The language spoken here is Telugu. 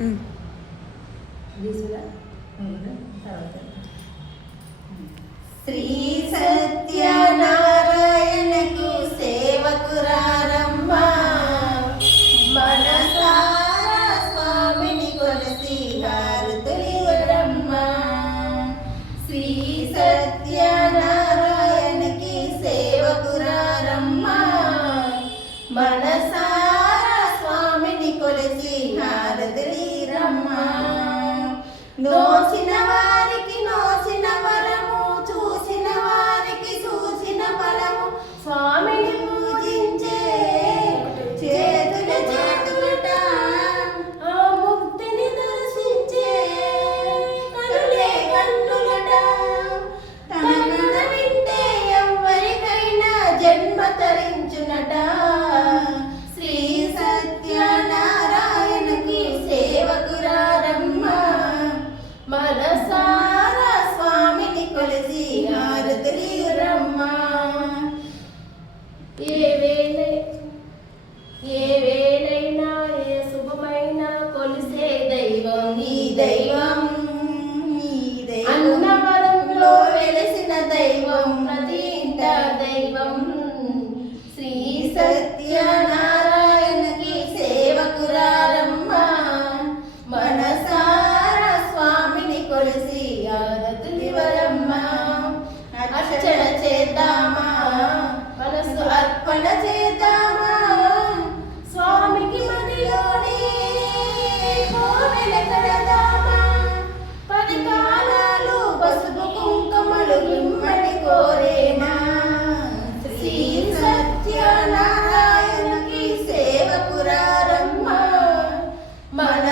శ్రీ సత్యనారాయణకు సేవకురారమ్మ మనసారా స్వామిని కొలసి హారతులివ్వరమ్మ. శ్రీ సత్యనారాయణకి సేవకురారమ్మ మనసారా స్వామిని కొలసి హారతులిరమ్మ. నోచిన వారికి నోచిన వరము, చూసిన వారికి చూసిన ఫలము, స్వామిని పూజించే చేతుల చేతులట ఆ ముక్తిని దర్శించే కనులే కన్నులట. తన వింటే ఎవరికైనా జన్మ తరించునట. శ్రీ సత్యనారాయణకి సేవకురారమ్మ మనసారా స్వామిని కొలిసి హారతులివ్వరమ్మ. ఏ వేళైనా ఏ శుభమైన కొలిసే దైవం నీ దైవం. అన్నవరంలో వెలిసిన దైవం, ప్రతి ఇంట దైవం. శ్రీ సత్యనారాయణకి సేవకురారమ్మ మనసారా స్వామిని కొలిసి హారతులివ్వరమ్మ. అర్చన చేద్దామా, మనసు అర్పణ చేద్దామా, స్వామికి మదిలోనే కోవెల కడదామా. 10 కాలాలు పసుపు కుంకుమలు మిమ్మడి కోరేనా. శ్రీ సత్యనారాయణకి సేవకురారమ్మ మన